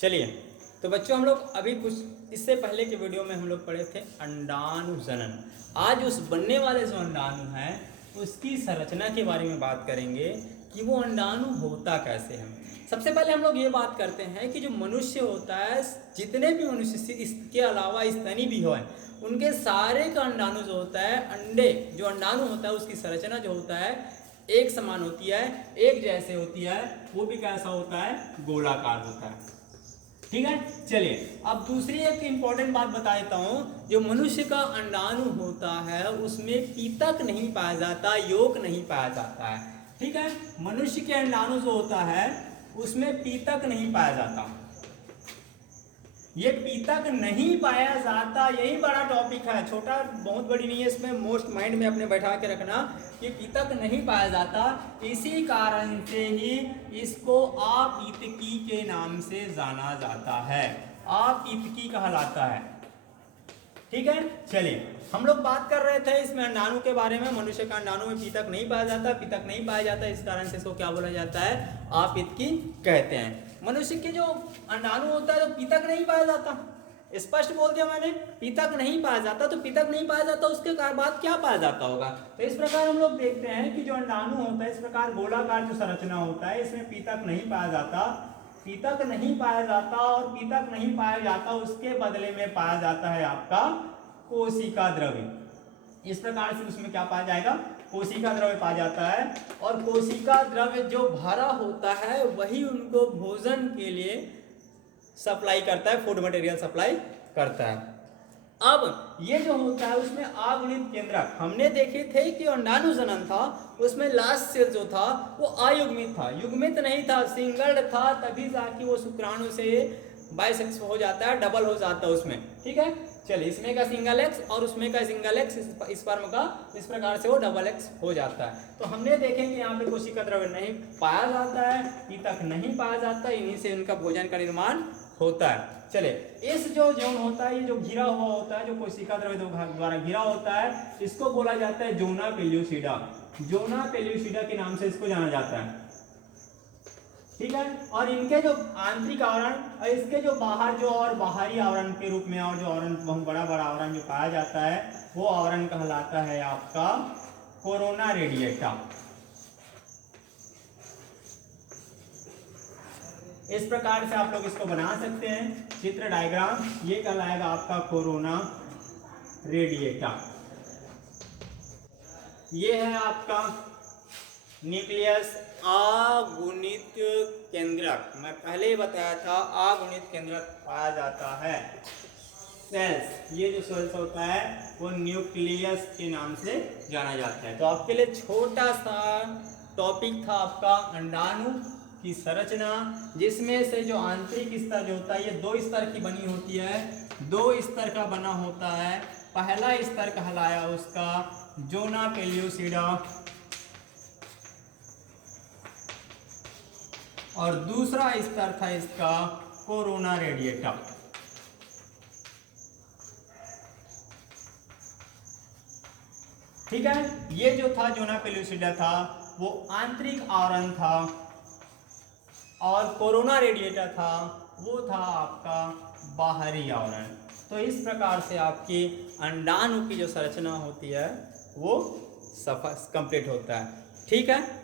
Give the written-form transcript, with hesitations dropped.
चलिए, तो बच्चों हम लोग अभी कुछ इससे पहले के वीडियो में हम लोग पढ़े थे अंडाणु जनन। आज उस बनने वाले जो अंडाणु है उसकी संरचना के बारे में बात करेंगे कि वो अंडाणु होता कैसे है। सबसे पहले हम लोग ये बात करते हैं कि जो मनुष्य होता है, जितने भी मनुष्य इसके अलावा स्तनी भी हो, उनके सारे का अंडाणु जो होता है, अंडे जो अंडाणु होता है उसकी संरचना जो होता है एक समान होती है, एक जैसे होती है, वो भी कैसा होता है, गोलाकार होता है। ठीक है, चलिए अब दूसरी एक इंपॉर्टेंट बात बता देता हूँ। जो मनुष्य का अंडाणु होता है उसमें पीतक नहीं पाया जाता, योक नहीं पाया जाता है। ठीक है, मनुष्य के अंडाणु जो होता है उसमें पीतक नहीं पाया जाता। ये पीतक नहीं पाया जाता, यही बड़ा टॉपिक है, छोटा बहुत बड़ी नहीं है, इसमें मोस्ट माइंड में अपने बैठा के रखना कि पीतक नहीं पाया जाता। इसी कारण से ही इसको अपीतकी के नाम से जाना जाता है, अपीतकी कहलाता है। ठीक है, चलिए हम लोग बात कर रहे थे इसमें अंडाणु के बारे में। मनुष्य का अंडाणु में पीतक नहीं पाया जाता, पीतक नहीं पाया जाता, इस कारण से इसको क्या बोला जाता है, अपीतकी कहते हैं। मनुष्य के जो अंडाणु होता है तो पीतक नहीं पाया जाता, स्पष्ट बोल दिया मैंने, पीतक नहीं पाया जाता। तो पीतक नहीं पाया जाता, उसके बाद क्या पाया जाता होगा। तो इस प्रकार हम लोग देखते हैं कि जो अंडाणु होता है इस प्रकार गोलाकार जो संरचना होता है, इसमें पीतक नहीं पाया जाता, पीतक नहीं पाया जाता। और पीतक नहीं पाया जाता उसके बदले में पाया जाता है आपका कोशिका द्रव्य। इस प्रकार से उसमें क्या पाया जाएगा, कोशिका द्रव्य पाया जाता है। और कोशिका द्रव्य जो भरा होता है वही उनको भोजन के लिए सप्लाई करता है, फूड मटेरियल सप्लाई करता है। अब ये जो होता है उसमें अगुणित केंद्रक हमने देखे थे कि अंडाणु जनन था, उसमें लास्ट सेल जो था वो अयुग्मित था, युग्मित नहीं था, सिंगल था, तभी जाके वो शुक्राणु से बाइसेक्स हो जाता है, डबल हो जाता है उसमें। ठीक है, चलिए इसमें का सिंगल एक्स और उसमें का सिंगल एक्स, स्पर्म का, इस प्रकार से वो डबल एक्स हो जाता है। तो हमने देखेंगे यहाँ पे कोशिका द्रव्य नहीं पाया जाता है, पीतक नहीं पाया जाता, इन्हीं से उनका भोजन का निर्माण होता है। चले, इस जो यौन होता है, ये जो घिरा हुआ होता है, जो कोशिका द्रव्य द्वारा घिरा होता है, इसको बोला जाता है जोना पेल्यूसिडा। जोना पेल्यूसिडा के नाम से इसको जाना जाता है। ठीक है, और इनके जो आंतरिक आवरण और इसके जो बाहर जो और बाहरी आवरण के रूप में और जो आवरण बहुत बड़ा बड़ा आवरण जो पाया जाता है वो आवरण कहलाता है आपका कोरोना रेडिएटा। इस प्रकार से आप लोग इसको बना सकते हैं, चित्र डायग्राम, ये कहलाएगा आपका कोरोना रेडिएटा। ये है आपका न्यूक्लियस अगुणित केंद्रक। मैं पहले ही बताया था अगुणित केंद्रक पाया जाता है। सेल्स, ये जो सेल्स होता है वो न्यूक्लियस के नाम से जाना जाता है। तो आपके लिए छोटा सा टॉपिक था आपका अंडाणु की संरचना, जिसमें से जो आंतरिक स्तर जो होता है ये 2 स्तर की बनी होती है, 2 स्तर का बना होता है। पहला स्तर कहलाया उसका जोना पेल्यूसिडा और दूसरा स्तर था इसका कोरोना रेडिएटा। ठीक है, ये जो था जोना पेल्यूसिडा था वो आंतरिक आवरण था और कोरोना रेडिएटा था वो था आपका बाहरी आवरण। तो इस प्रकार से आपकी अंडाणु की जो संरचना होती है वो कंप्लीट होता है। ठीक है।